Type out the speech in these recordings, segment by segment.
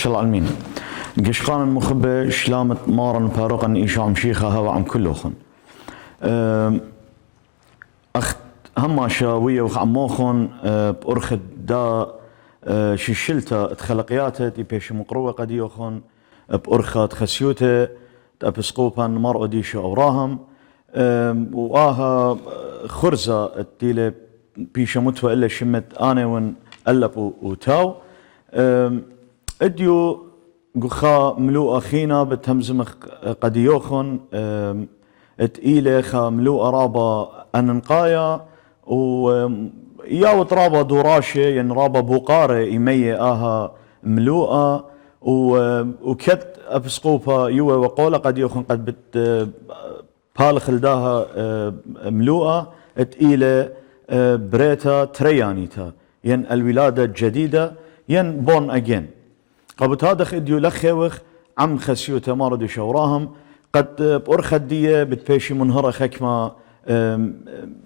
قدش العلمين قشقان المخبة شلامت مارن فاروقا إيشام شيخة هوا عن كلوخن أخت هما شاوية وخعموخن بأرخد دا ششلتا تخلقياته دي بيش مقروة قد يوخن بأرخد خسيوته تأبسقوبا مرء ديش أوراهم وآها خرزة التيلة بيش متوى إلا شمت آني ون ألب وتاو اديو قخا ملوء أخينا بتهمزمخ قد يوخن اتقيلة خا ملوء رابا أننقايا وياو ترابا دوراشة ين رابا بوقارة إيمية آها ملوءة وكت أبسقوبا يوه وقولة قد يوخن قد بت بالخ لداها ملوءة اتقيلة بريتا تريانيتا ين الولادة الجديدة ين بون أجين قبت هذا خديو لخيوخ عم خسيو تمارد شوراهم قد بأرخد دية بتبيشي منهرة خكمة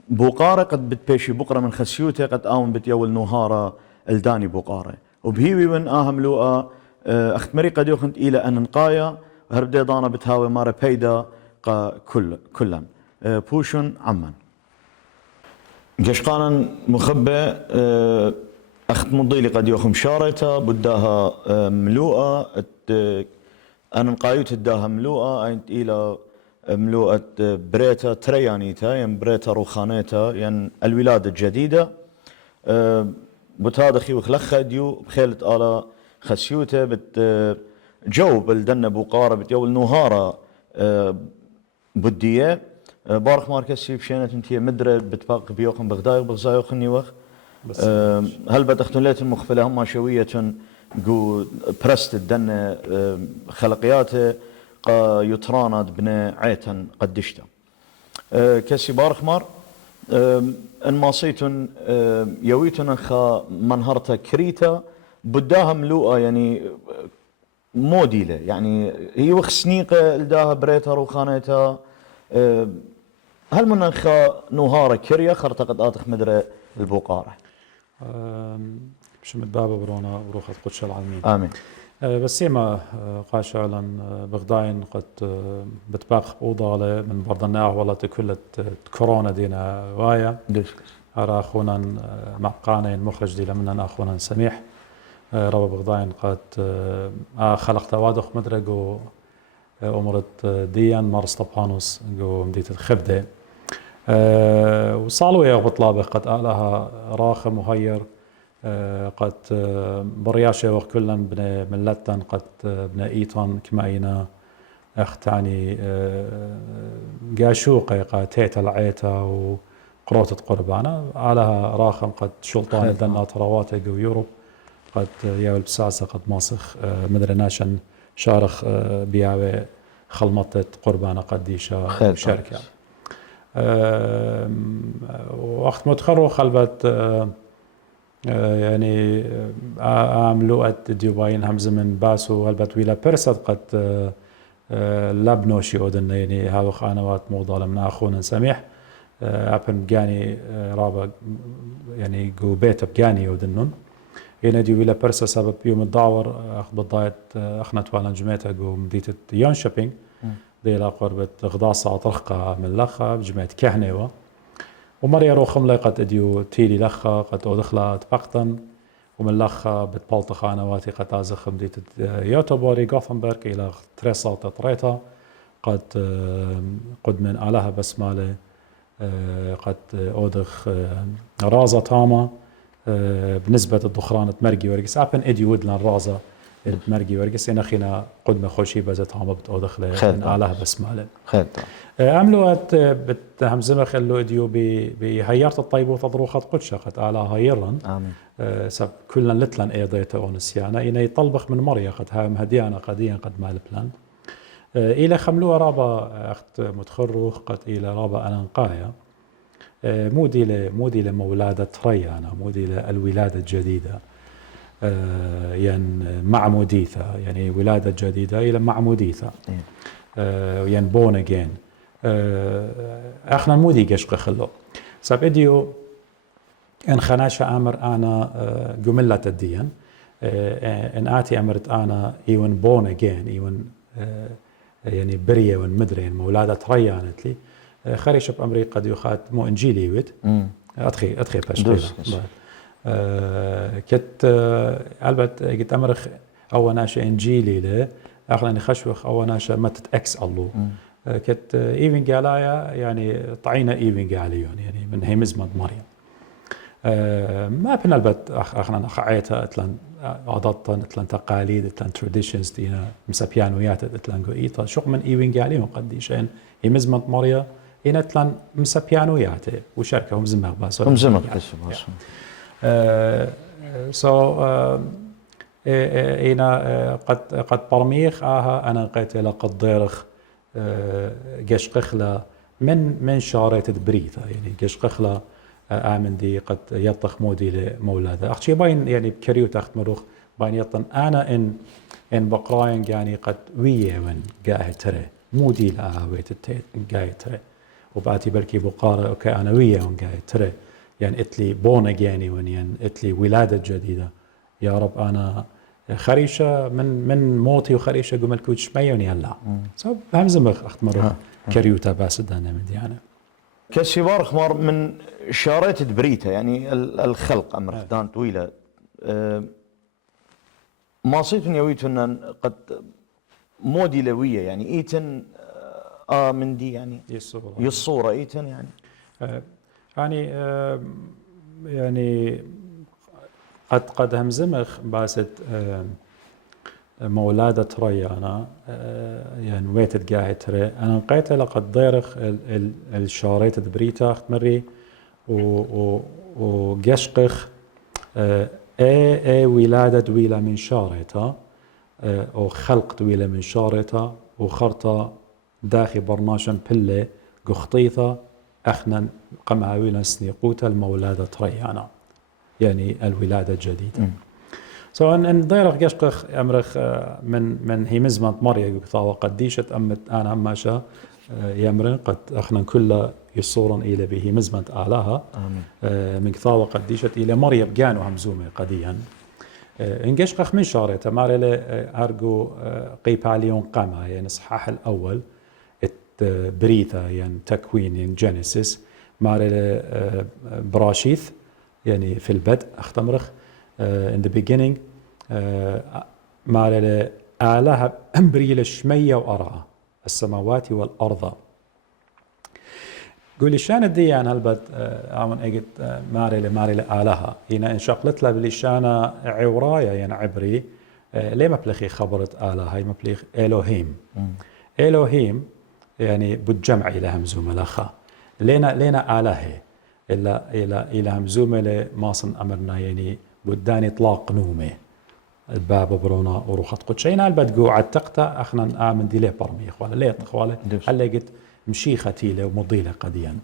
بوقارة قد بتبيشي بقرة من خسيوته قد آون بتيول نهارة الداني بوقارة وبهيوي من آهم لوقا أخت مري قد يوخنت إلى أن نقايا وهربدي ضانا بتهاوي مارا بيدا كلا بوشن عمان قشقانا مخبة أخت مضيلي قد يوخم شارته بداها ملوءة أنا نقايوت الداها ملوءة أنت إلى ملوءة بريتا تريانيتا ين بريتا روخانيتا ين الولادة الجديدة بتهذا خيوخ لخديو بخيلة آلا خسيوته جو بالدنة بوقارة بتيول نهارة بدية بارخ ماركسي بشينة انتي مدرة بتفاق بيوخن بغدايق بغزايوخن يوخ هل بدختن ليت المخفلة هم شوية قو برست الدنة خلقياته قا يطراند بنا عيتا قدشتا كسي بارخ مار ان ماصيتن يويتن خا منهرتا كريتا بداها ملوءة يعني موديلة يعني هي وخ سنيقة لداها بريتا روخانيتا هل من خا نهارة كريا خرتقد آتخ مدرة البوقارة بشمت بابا برونا وروخة قدش العالمين آمين بس يما قاش على بغداين قد بتباق أوضة من برضنا ولا تكلت كورونا دينا وايا أرى أخونا معقانين مخرج دي لمنا أخونا سميح ربا بغداين قد خلق توادخ مدرق وأمرت ديان مارس طبانوس مديت الخبدة وصالوا يا بطلابه قد آلها راخ مهير قد برياشة وكلا بن ملتن قد بن إيطان كما أينا أختاني قاشوقي قد تيتا العيتا وقروتة قربانا آلها راخم قد شلطان دنات رواتق ويوروب قد ياول بساسة قد ماسخ مدرناشن شارخ بياوي خلمطة قربانا قديشة شركة وقت متخرو خلبت يعني عملوءة ديوباين همز من باسو هلبت ويلا برسد قد لبنوشي أودن يعني هاو خانوات موضالة من أخونا سميح أبن بجاني رابا يعني جو بيت بجاني أودنن هنا دي ويلا برسا سبب يوم الدعور أخذ بالضايت أخنت وانا جمعتها جو مديتة يون شوبينج دي لا قربة غضاصة طرقة من لخا بجمعة كهنوة ومريا روخم لقد اديو تيلي لخا قد ادخلا تبقتن ومن لخا بتبلط خانواتي قد ازخ مديت يوتوبوري غوثنبرغ الى تريسا تطريتا قد قد من آلها بسمالة قد أودخ رازة تاما بنسبة الدخران تمرقي ورقس أبن إدي ودلن رازة تمرقي ورقس إن أخينا قد ما خوشي بزت تاما بتأودخ من آلها بسمالة عملوات بتهمزمخ اللو إديو بهيارت الطيبو تضروخات قدشة قد آلها هيرن سب كلن لتلن إيضيتا ونسيانا إنا يطلبخ من مريا قد هام هديانا قديا قد مال بلان إلى خملوها رابا أخت متخروخ قد إلى رابا أننقايا مودي لمولادة ريانا مودي للولادة الجديدة ين معموديثة يعني ولادة جديدة إلى معموديثة ين بون أجين اخنا مودي قشق خلو ساب اديو ان خناشة امر انا جملة الدين ان آتي أمرت أنا إيون بون أجين إيون يعني بريه ونمدرين مولادة ريانت لي خريش بأمريكا قد يخات مو إنجيلي ويت أدخي باشقيلة كت البت قلت أمرخ أو ناشا إنجيلي له أخلاني خشوخ أو ناشا متت إكس الله كت إيفن قالايا يعني طعينا إيفن قاليون يعني من هي مزمد مريم ما بين البت أخنا خعيتها أتلان عادات أتلان تقاليد أتلان تراديشنز دينا مسابيانويات أتلان قويتا شو من إيوين قاليهم قديش إن هي مزمة مريا إن أتلان مسابيانويات وشركة هم زمغ باس هم زمغ باس إنا قد برميخ أنا قيت إلى قد ضيرخ قشقخلة من شارة بريثة يعني قشقخلة آمن دي قد يطخ مودي لمولاده أختي باين يعني بكريو تحت مروخ باين يطن أنا إن بقراين يعني قد ويا من قاعد ترى مودي لأهويت قاعد ترى وبعتي بركي بقارة أوكي أنا ويا من قاعد ترى يعني إتلي بونا يعني ونين إتلي ولادة جديدة يا رب أنا خريشة من موتي وخريشة قمل كوتش مايوني هلا سو همزمخ أخت مروخ كريو تباس دانا من ديانا كسيبار خمار من شاريت بريتا يعني الخلق أمر خدان طويلة ما صيتن يويتن قد مودي لوية يعني إيتن من دي يعني يصورة إيتن يعني يعني قد همزمخ باست مولادة ريانا يعني ويتت قاعد ترى أنا نقيت لقد ضيرخ الشاريت بريتا أخت مري وقشقخ ولادة دويلة من شاريتا أو خلق دويلة من شاريتا وخرطة داخل برناشن بلة قخطيثة أخنا قمعوينا سنيقوتا المولادة ريانا يعني الولادة الجديدة سواء ان ضيرخ قشقخ امرخ من هي مزمة مريا قطاوة قديشت امت انا هماشا يمرن قد اخنا كل يصورن الى به مزمة آلها من قطاوة قديشت الى مريا بقانو همزومة قديا ان قشقخ من شارته ماري ارجو قيباليون قاما يعني اصحاح الاول بريثا يعني تكوين يعني جينيسيس ماري براشيث يعني في البدء اختمرخ in the beginning ماري آلها بريل الشمية وأرعى السماوات والأرض قولي شان الديان هالبد عمن اجت ماري آلها هنا انشقلت له بلشانة عورايا يعني عبري ليه مبلغي خبرت آلها هي مبلغ إلهيم يعني بالجمع إلى همزو ملخا لينا آلهي إلى همزومة لماصن أمرنا يعني بداني إطلاق نومه الباب برونا وروخت قدشين البد قو عتقتا أخنا آمن دي ليه برميخ ولا ليه طخوالي هلا قلت مشيختي له ومضيله قديا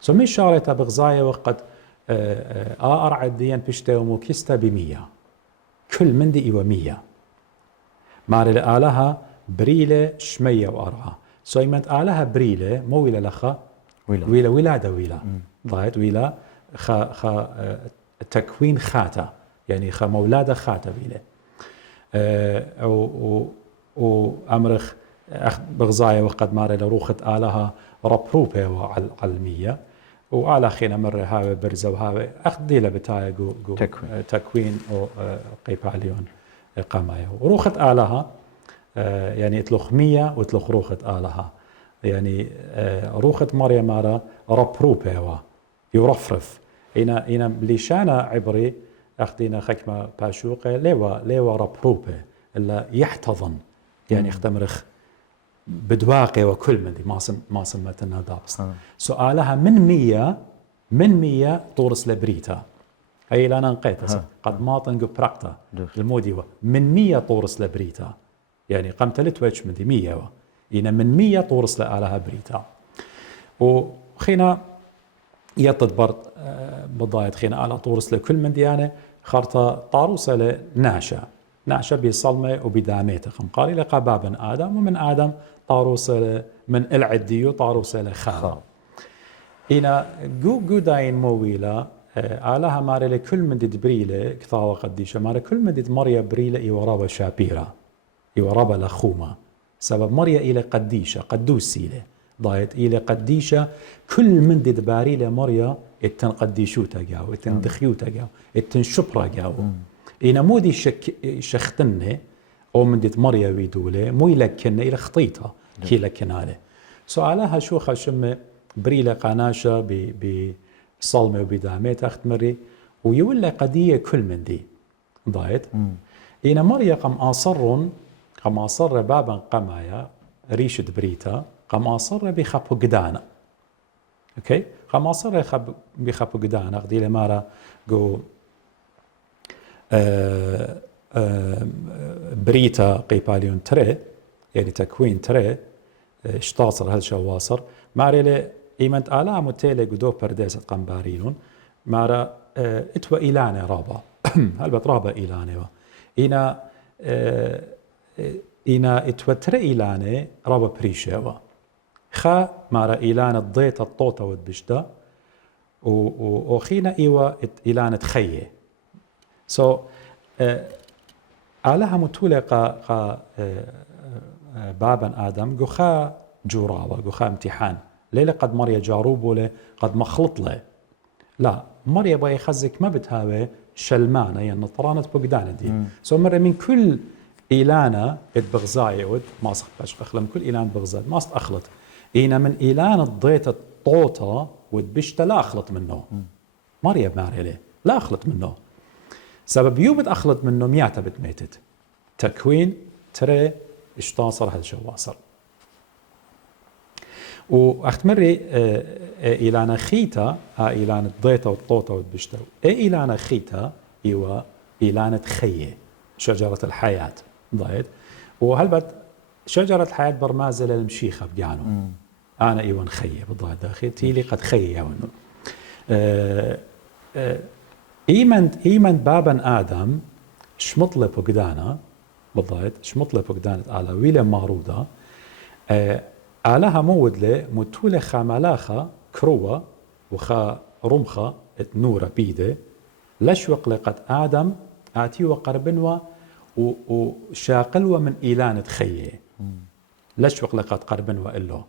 سمي شارته بغزاية وقد أرعد ديان بشته وموكسته بمية كل من دي إيوة 100 ماري لآلها بريلة شمية وأرعى سويمت آلها بريلة مو ويلا لخا ويلا ولادة ويلا ضايت ويلا تكوين خاتا يعني مولادة خاتا بيله وأمرخ بغزاية وقد ماري لروخة آلها ربروبة وعلمية وآلها خينا مرة هاوي برزة وهاوي أخدي لبتاية تكوين قيباليون قامايا وروخة آلها يعني اتلخ 100 واتلخ روخة آلها يعني روخة مريم مارا ربروبة يرفرف إنا بليشانا عبري أخدينا خكمة باشوقة ليوا ربروبة إلا يحتضن يعني اختمرخ بدواقي وكل من دي ما سمتنا دابس سؤالها من 100 طورس لبريتا هي لانا نقيتها قد ماطن براكتا المودي من 100 طورس لبريتا يعني قمت لتوجه من دي 100 إنا من 100 طورس لآلها بريتا وخينا يتدبر بضايت خينا على طورس لكل من ديانة خارطة طاروسة ناشا بصلمة وبداميته قاري لقى بابن آدم ومن آدم طاروسة من العديو طاروسة لخام هنا جو داين مويلة آلها ماري كل من ديد بريلة كثاوة قديشة ماري كل من ديد مريا بريلة إيورابا شابيرا إيورابا لخومة سبب مريا إلى قديشة قدوسيلة ضايت إلى قديشة كل من ديد باريلة مريا اتن قديشوتا جاو اتن دخيوتا جاو اتن شبرا جاو إنا مودي شختنة أو من ديد مريا ويدولة مو يلكن إلى خطيطة كي لكناله سؤالها شو خشم بريلة قناشة بصلمة وبدامات أختمري ويولى قضية كل من دي ضايت إنا مريا قم أصر بابا قمايا ريشد بريتا قم أصر بخبو قدانا أوكي قم أصر بخبو قدانا قدي لمارا قو بريتا قيباليون تري يعني تكوين تري اشتاصر هالشواصر ماري إيمانت آلا متيلي قدو برديسة قنبارينون مارا اتوا إيلاني رابا هل رابا إيلاني إنا اتوا تري إيلاني رابا بريشيوا خا مارا إيلانة ضيطة الطوطة ودبشتا وخينا إيوا إيلانة خيه آلها متولي قا بابا آدم قخا جوراوة قخا امتحان ليلة قد مريا جاروب ولا قد مخلط له لا مريا باي يخزك ما بتهاوي شلمانة يعني طرانة بقدانة دي مرة من كل إيلانة بغزاية ود ما صح باش أخلم كل إيلان بغزاية ما صح أخلط إينا من إيلان الضيط الطوطة ودبشت لا أخلط منه مريا بماري ليه لا أخلط منه سبب يوبد أخلط منه مياتا بتميتت تكوين ترى اشتاصر هالشواصر واختمري إيلانا خيتا إيلان الضيطة والطوطة والبشتة إيلانا خيتا إيوا إيلانة خيه شجرة الحياة ضايد وهلبت شجرة الحياة برمازة للمشيخة بجانو أنا إيوان خيه بالضايد داخل تيلي قد خيه يونو إيمن بابا آدم شمطلة بقدانا بالضايد شمطلة بقدانة آلا ويلا معروضة آلها مودلة متولة خاملاخة كروة وخا رمخة نورة بيدة لشوق لقد آدم آتي وقربنوا وشاقلوا من إيلانة خيه لشوق لقد قربنوا إلو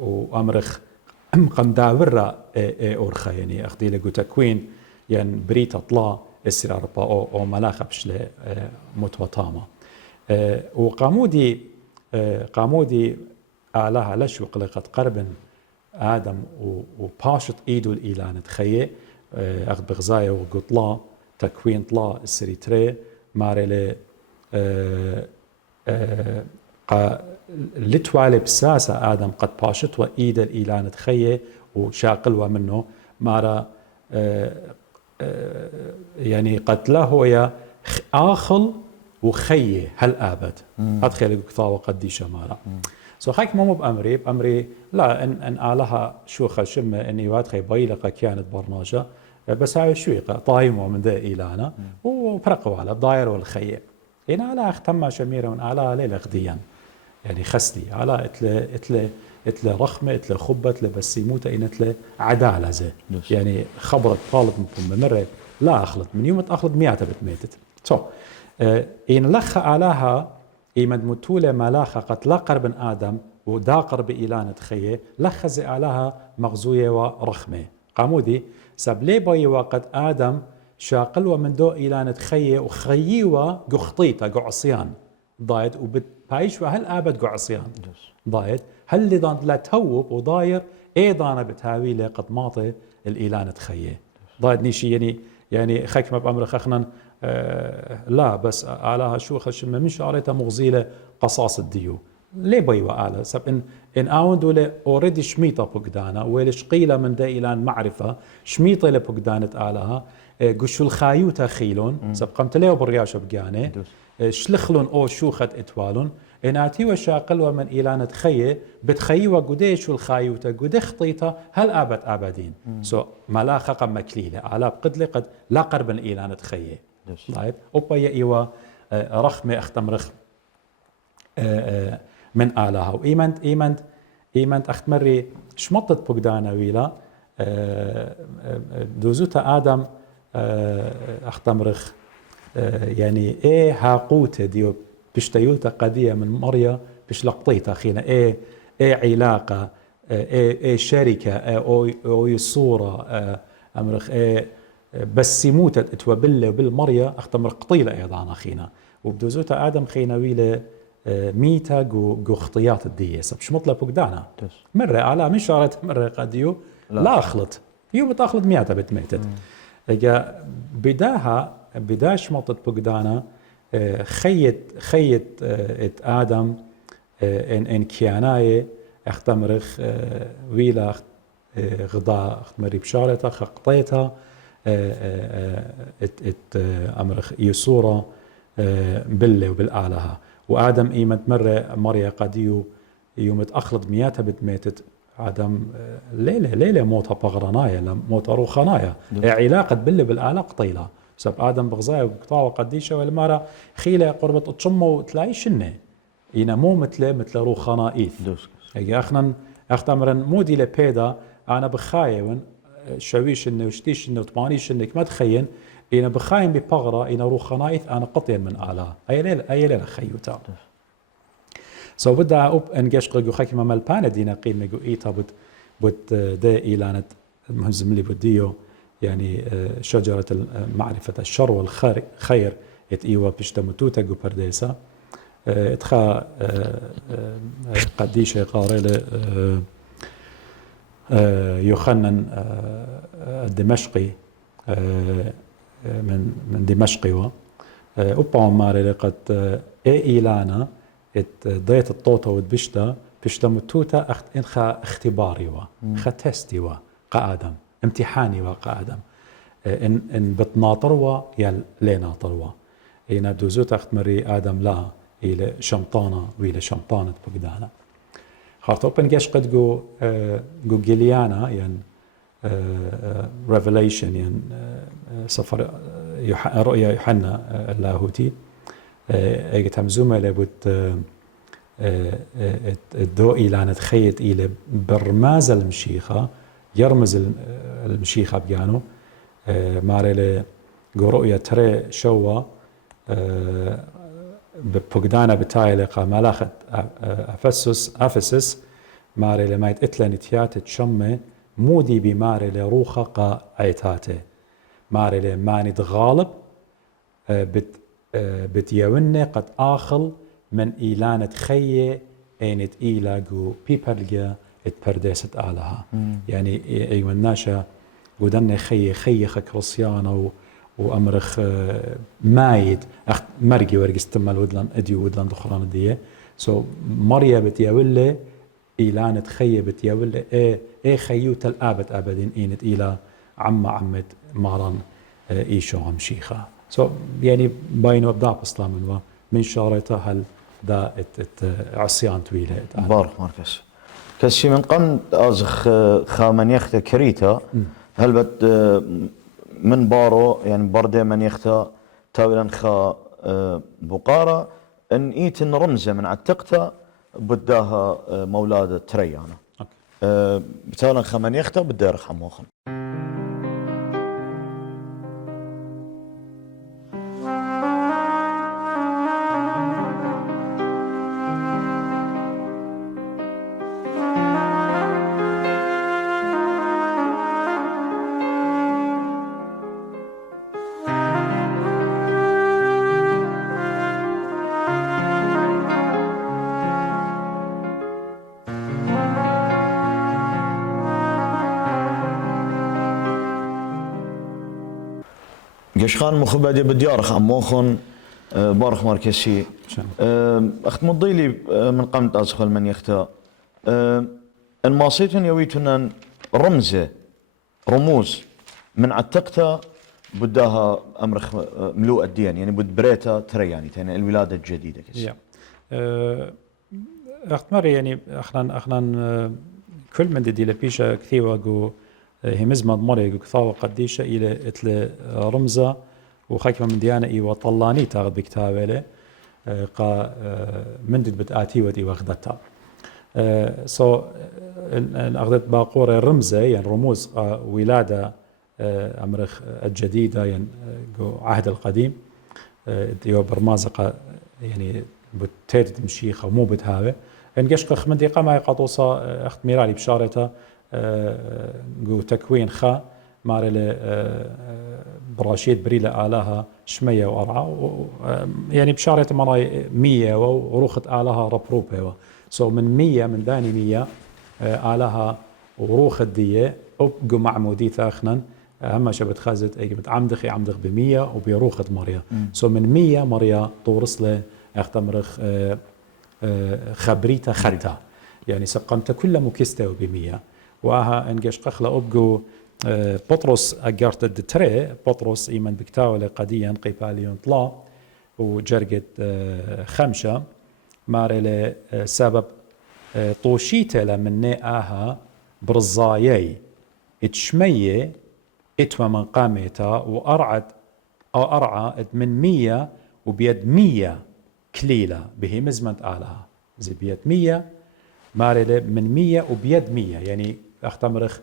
وأمرخ قم داورة أورخا يعني أخدي لقو تكوين يعني بريت أطلع السرار أو ملاخة بشلة متوطامة وقامودي آلها لشوق لقد قربن آدم وباشط إيدو الإيلانة خيه أخذ بغزاية وقطلا تكوين طلا السريتري ماري لتوالي بساسة آدم قد باشط وإيد الإيلانة خيه وشاقلوا منه مارا يعني قتله يا آخل وخيه هل آبد أدخل كثاوة قديشة مارا خايك مو بأمري لا إن آلها شوخة شمة إني وادخي بايلقة كانت برناجة بس هاي شويقة طايمة من ذا إيلانا وبرقوا على الضاير والخيه إن على أختم شميرة من على ليلة غديا يعني خسلي على اتل رخمة اتل خبة اتل بسيموتة إن اتل عدالة زي يعني خبرت طالب ممرة لا أخلط من يوم أخلط مئة بتميتت إن لخ علىها إيمد متولة ملاخة قد لا قرب آدم وداقر بإيلانة خيه لخز علىها مغزوية ورخمة قامودي سبلي باي وقت آدم شاقل ومن دو إيلانة خيه وخيوا قخطيطة قعصيان ضايد وبتبايش وهل آبد قعصيان ضايد هل اللي ضان لا توب وضاير ايضا بتهاويله قد ماطي الإيلانة خيه ضايد نيشي يعني خيك بأمر خخنا لا بس علىها شو خشمة من شعرتها مغزيلة قصاص الديو ليه بيوا آلة سب إن آون دولة أوريدي شميطة بقدانا ويلش قيلة من دا إلان معرفة شميطة لبقدانة آلها قشو الخايوتا خيلون سب قمت ليه بالرياشة بقانة شلخلون أو شوخة إتوالون إن آتي وشاقل ومن إيلانة خيه بتخيوا قديش الخايوتا قدي خطيطة هل آبد آبدين ملاخة قم مكليلة على بقدلة قد لا قربا إيلانة خيه طيب أوبا يأيوا رخمة أختم رخم من آلها وإيمانت أختمري شمطت بقدانا ويلا دوزوتا آدم أختمرخ يعني إيه هاقوته ديو بشتيوتا قضية من مريا بش لقطيتا خينا إيه علاقة إيه شركة أو صورة أمرخ إيه بس يموت اتوبله بالمريا أختمر قطيلة أيضا أخينا وبدوزوتا آدم خينا ويله ميتا جو خطيات الدية سبش مطلب بقدانا مرة على مش شارت مرة قديو لا أخلط يو بتأخلط مياتا بتميتت اجا بداش مطت بقدانا خيت ات آدم ان كياناي اختمرخ ويلا غضاء اختمري بشارتها خقطيتها ات امرخ يسورة بله وبالآلها وآدم إيمت مرة مريا قديو يوم تأخلط مياتا بتميتت آدم ليلة موتها بغرانايا موتها روخانايا علاقة بله بالآلة قطيلة سب آدم بغزايا وقطاوة قديشة والمارة خيلة قربة تشمه تلاقي شنة ينمو مثل روخانا إيث يجي أختمرن مودي لبيدا أنا بخايون شويش إنه وشتيش إنه وطمانيش إنك ما تخين إنا بخاين ببغرة إنا روخانا إيث أنا قطين من آلة أي ليلة خيوتا سو بدأ انجاش قلقو خاكي ما ملبانة دينا قيل ميقو إيتا بد دا إيلانت مهزم لي بديو يعني شجرة معرفة الشر والخير إيوا بشتمتوتا قو برديسا اتخا قديشة قاريلة يوحنن الدمشقي من دمشقي وبا ماري قد إيلانا ضيت الطوطة والبشتة بشتمتوتا إنخا اختباري خا تستي قادم امتحاني وقادم إن بتناطروا يا لي ناطروا إنا دوزوت اختمري آدم لا إلى شمطانة وإلى شمطانة بقدانا خاطر أوبن جاش قد جو جيليانا يعني revelation يعني سفر رؤيا يوحنا اللاهوتي اجت همزومة لابد الدو إلى نتخيط إلى برماز المشيخة يرمز المشيخة بيانو ماري جو رؤيا ترى شوا ببقدانا بتاعي لقى ملاخت أفسس ماري لما يتقتلن تيات تشمي مودي بماري لروخة قا عيتاته ماري لما نتغالب بتيوني قد آخل من إيلانة خيه اينت إيلاقو بيبرلقى اتبردست آلها يعني ايوه الناشا ودن خيه خكرسيانة وأمرخ مايد مرقي ورقس تمال ودلان اديو ودلان دخران ديه سو مريا بتيولي إيلانة خيه بتيولي ايه خيوت الآبد أبدين اينت إيلا عمت ماران إيشو عم شيخة سو يعني باينو أبدا بسلام من شارته هل دا عصيان طويلة بارك ماركس كسي من قم أزخ خامن يخت كريتا هل بت من بارو يعني برده من يخت تاولا خا بقارة ان ايتن رمزة من عتقتا بداها مولادة تريانا بتاولا خامن يخت بدا يرحم وخن قشخان مخبدي بديارخ عموخن بارخ ماركسي اخت مضيلي من قمت ازخل من يختا الماصيتن يويتن رموز من عتقتا بداها امرخ ملوء الدين يعني بد بريتا ترياني يعني الولاده الجديده كسي اخت مري يعني اخنا كل من دي لبيشا كثيوا جو همزمة مريق وكثاوة قديشة إلى إتل رمزة وخاكمة من ديانة إيوة طلاني تاغد بكتابة له قا مندد بتآتي ودي واخدتها سو أخذت باقورة رمزة يعني رموز ولادة أمرخ الجديدة يعني عهد القديم ديو برمازقة يعني بتيت مشيخة ومو بتهاوي إن قشق منطقة ما يقطوصة أخت ميرالي بشارتها جو تكوين خا مارل براشيد بريلة آلها شمية وأرعى يعني بشارة مراي 100 وروخت آلها ربروبة سو من 100 من داني 100 آلها وروخت دية أبقوا معمودي ثاخنا أهم شبت خازت أي عمدخي عمدخ ب100 وبيروخت مريا سو من 100 مريا طورس له أختمرخ خبريتا ختا يعني سقمت كل مكسته ب100 وها انجش قخله أبقوا بطرس أجرت الدتري بطرس إيمن بكتاولة قديا قيباليون طلا وجرقت خمشة مارل سبب طوشيته لمن آها برزايي اتشمية اتوى من قامتا وأرعت أو أرعى من 100 وبيد 100 كليلة به مزمنت آلها زي بيد 100 مارل من 100 وبيد 100 يعني أختمرخ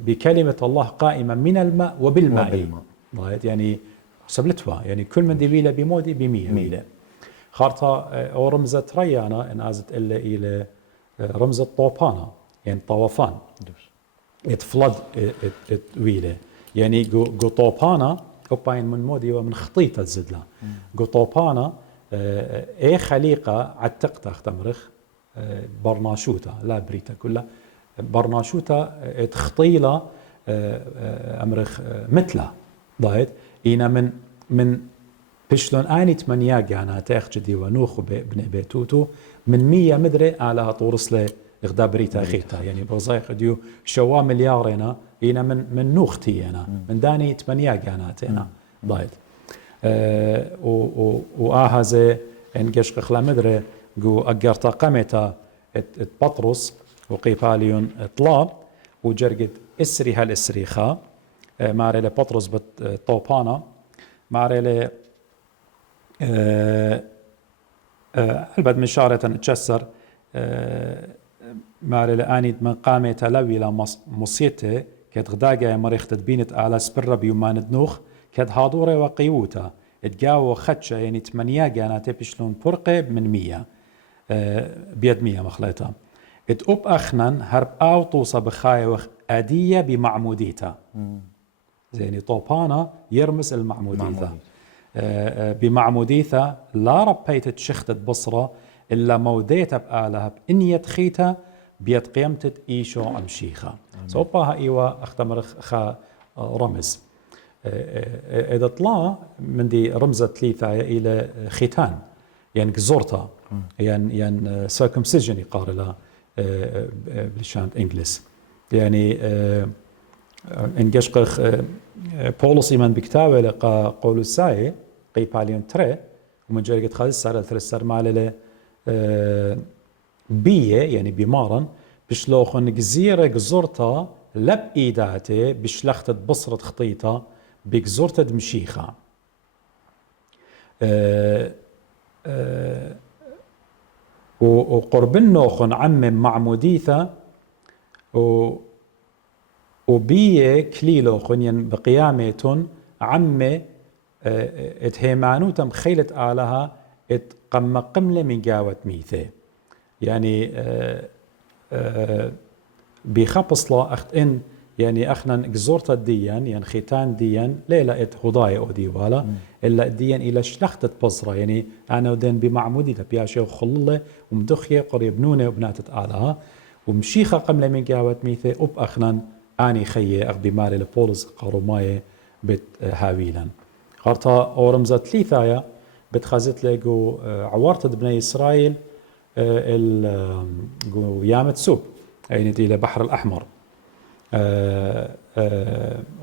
بكلمة الله قائمة من الماء وبالماء يعني سبلتها يعني كل من دبيلة بمودي ب100 ميلة خارطة أو رمزة ريانا إن أزت إلا إلى رمزة طوبانا يعني طوفان اتفلد ويلة يعني جو طوبانا أباين من مودي ومن خطيطة الزدلة جو طوبانا اي خليقة عتقتا اختمرخ برناشوتا لا بريتا كلها برناشوتا تخطيلة أمرخ مثله ضايد إينا من بشلون آني تمنيا جانا تأخجدي ونوخ بن بيتوتو من 100 مدري على طورس له إغدا بريتا خيتا يعني بغزايق ديو شوا مليارنا إينا من نوختي أنا من داني تمنيا جانات أنا ضايد وآهزي إنجش قخلا مدري جو أجرتا قمتا بطرس وقيباليون طلاب وجرقت إسري هالإسريخا ماريلي بطرس بالطوبانا ماريلي البد من شارة تشسر ماريلي آني من قامة لويلة مصيته كد غداقة مريخ تدبينت على سبرة بيومان دنوخ كد هادورة وقيوتا اتقاو خدشة يعني 8 جاناتي بشلون فرقة من 100 بيد 100 مخليتها اتقب أخنن هرب آو توصى بخايوخ أدية بمعموديتا زيني طوبانا يرمس المعموديتا بمعموديتا لا ربيت تشختت بصرة إلا موديتا بآلها بإنية خيتا بيد قيمتت إيشو أمشيخا صوبها إيوا أختمرخ خا رمز إذا طلع من دي رمزة ثلاثة إلى ختان يعني جزورتا يعني circumcision يقال لها بالشانت إنجلس يعني إنجشقخ بولس إيمان بكتابة لقى قولو الساي قيباليون تري ومن جرقت خالص سارة ثلاث مالة بيه يعني بمارن بشلوخن جزيرة جزورتا لب إيداتي بشلختة بصرة خطيطة بجزورة دمشيخة وقربن نوخن عم معموديثة وبيه كليلوخن ين بقيامتون عم اتهيمانوتا مخيلة آلها اتقم قملة من جاوة ميثة يعني بخبص لا أخت إن يعني أخنا جزورة الديان يعني ختان ديان ليلة ات هضايا أو ديوالا إلا الديان إلى شلختة بصرة يعني أنا ودين بمعمودي تبياشي وخلله ومدخية قريب نونة وبناتة آلها ومشيخة قملة من جاوة ميثة أب أخنا آني خيه أخدي مالي لبولز قاروماية بت هاويلا غارتا أورمزة ثلاثة بتخازت لقو عوارتة بني إسرائيل يامت سوب يعني إلى بحر الأحمر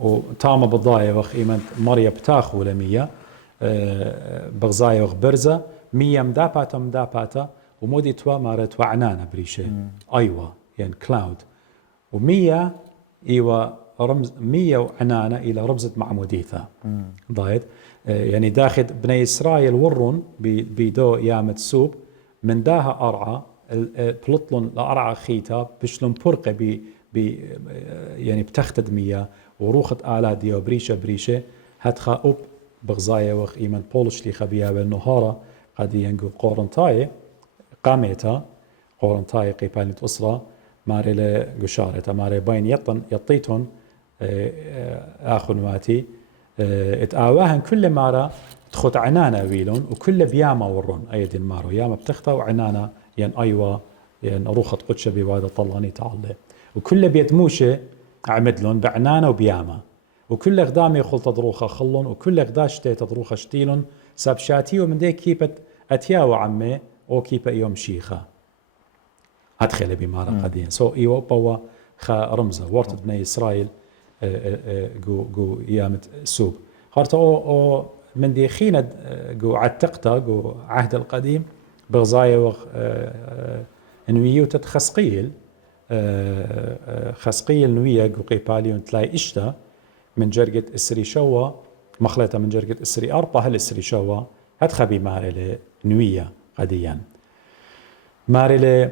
وتاما بالضاية وخ إيمان مريا بتاخو لمية بغزاية وخ برزة 100 مداباتا ومودي توا مارت وعنانة بريشة أيوة يعني كلاود و100 إيوة رمز 100 وعنانة إلى رمزة معموديثة ضايد يعني داخل بني إسرائيل ورون بيدو يامت سوب من داها أرعى بلطلن لأرعى خيتا بشلون برقة يعني بتختد مية وروخة آلات دي بريشة هتخا أوب بغزايا وخ إيمان بولش لي خبيها بالنهارة قد ينقو قورنتاي قاميتا قورنتاي قيبانيت أسرة ماري لقشارة ماري باين يطيتون آخن واتي اتآواهن كل مارا تخط عنانا ويلون وكل بياما ورون أيدي المارو ياما بتخطى وعنانا ين أيوة ين روخة قدشة بوادة طلاني تعالي وكل بيدموشة عمدلون بعنانا وبياما وكل اقدامي خلطة دروخة خلون وكل اقداش تدروخة شتيلون سابشاتي ومن دي كيبت أتياو عمي أو كيبا يوم شيخة هدخل بمارا قدين إيوه بوا خا رمزة ورطة بني إسرائيل جو يامت سوب هارتا أو من دي خينة جو عتقتا جو عهد القديم بغزايا وغ نويو تتخسقيل خسقيل نوية جو قيباليون تلاي إشتا من جرقة إسري شوا مخلطة من جرقة إسري أربا هل إسري شوا هتخبي ماري نوية قديا ماري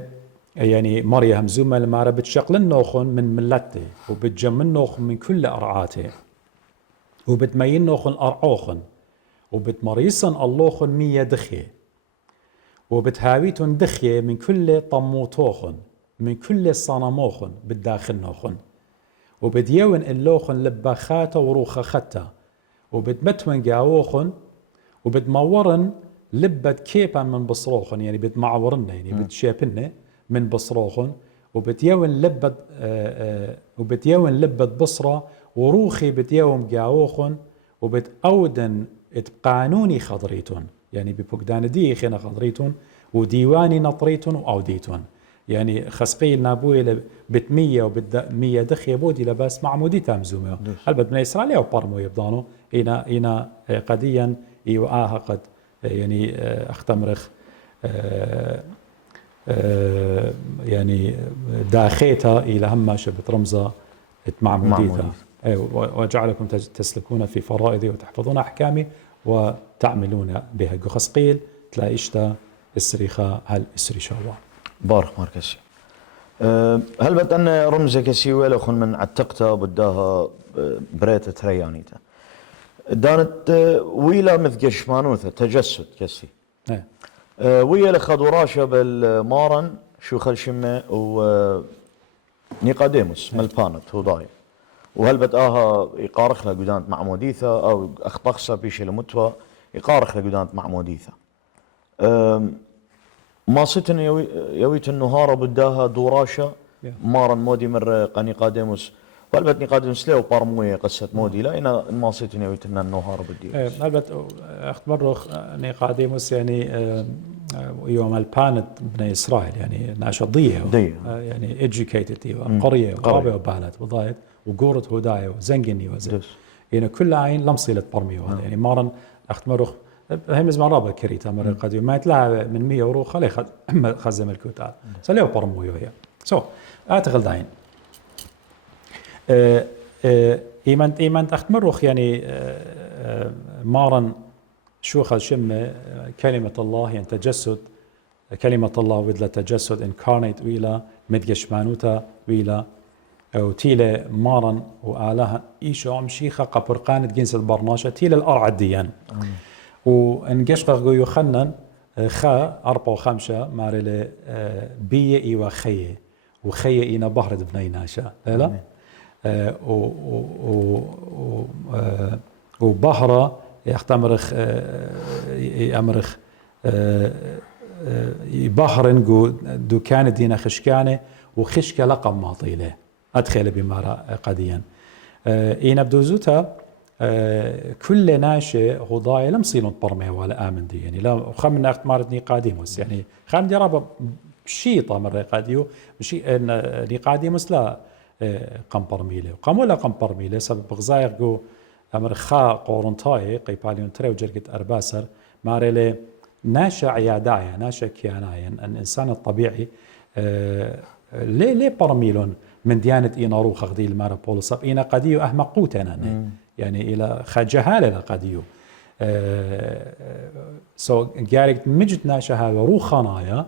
يعني مريا همزومة المارا بتشغل النوخن من ملته وبتجم النوخن من كل أرعاته وبتمين نوخن أرعوخن وبتمريصن اللوخن مية دخية وبتهاويتن دخية من كل طموتوخن من كل صنموخن بالداخل نوخن وبديون اللوخن لباخاته وروخة ختا وبتمتون قاووخن وبتمورن لبة كيبا من بصروخن يعني بتمعورن يعني بتشيبن من بصروخن وبتيون لبة بصرة وروخي بتيوم قاووخن وبتأودن اتقانوني خضريتون يعني بفقدان دي خينا خضريتون وديواني نطريتون وأوديتون يعني خسقيل نابوي بتمية وبتمية دخية بودي لباس معمودي تامزومه هل من إسرائيل أو برمو يبضانو إنا قديا إيوآها قد يعني أختمرخ يعني داخيتها إلى هما شبت رمزة معموديتها وجعلكم تسلكون في فرائضي وتحفظون أحكامي وتعملون بها خسقيل تلاقيشتا السريخة هل السري شوا بارك ماركسي هل بتأن رمزة كسي ولا خن من عتقتها بداها بريتة ريانيتا دانت ويلا مثقش مانوثة تجسد كسي ويلا خدوراشة بالمارن شو خلشمة ونيقاديموس ملبانت هوداي وهل بتآها يقارخ له قدانت معموديثة أو أخطخصة بيشي لمتوى يقارخ له قدانت معموديثة ما صيتن يويت النهارة بداها دوراشة مارن مودي مر قنيقاديموس والبت نيقاديموس ليه وبارموية قصة مودي لا إنا ما صيتن يويت النهارة بدي البت أختمرخ نيقاديموس يعني يوم البانت بني إسرائيل يعني ناشطية يعني educated قرية وقابة وبالت وضايت وقورة هداية وزنجني وزن يعني كل عين لمصيلة برميو يعني مارن أختمرخ هم زمان رابع كريتا مرة قديو ما يطلع من 100 ورو خليه خزم الكوتا سليه برمويو هي أتغل داين إيمان أختمرخ يعني مارن شو خل شم كلمة الله يعني تجسد كلمة الله ودلا تجسد incarnate ويلا مدجشمانوتا ويلا أو تيلا مارن وآلها إيشو عم شيخة قبرقانة جنس البرناشة تيلا الأرعى الديان وانقشق يوخنن خا 4 و5 مارل بيه إيوا خيه وخيه إينا بحرد بني ناشا لا وبحرة يختمرخ يأمرخ بحرن دو كان دينا خشكانه وخشكة لقب ماطيله أدخل بمارا قديا إينا بدوزوتا كل ناشئ هضاي لم صيلون برمي ولا آمن دي يعني لا خمنا اختمارتني قاديموس يعني خام جرابة بشيطة مرة قاديو بشي ني قاديموس لا قم برميله وقاموا لا قم برميله سبب غزاير جو أمر خا قورنتاي قيباليون تري وجرقت أرباسر ماريلي ناشا عيادايا ناشا كيانايا الإنسان الطبيعي ليه برميلون من ديانة إينارو خغدي المارا بولس إينا قديو أحمقوتنا يعني إلى خجهالة قديو سو جارك مجد ناشا هذا رو خنايا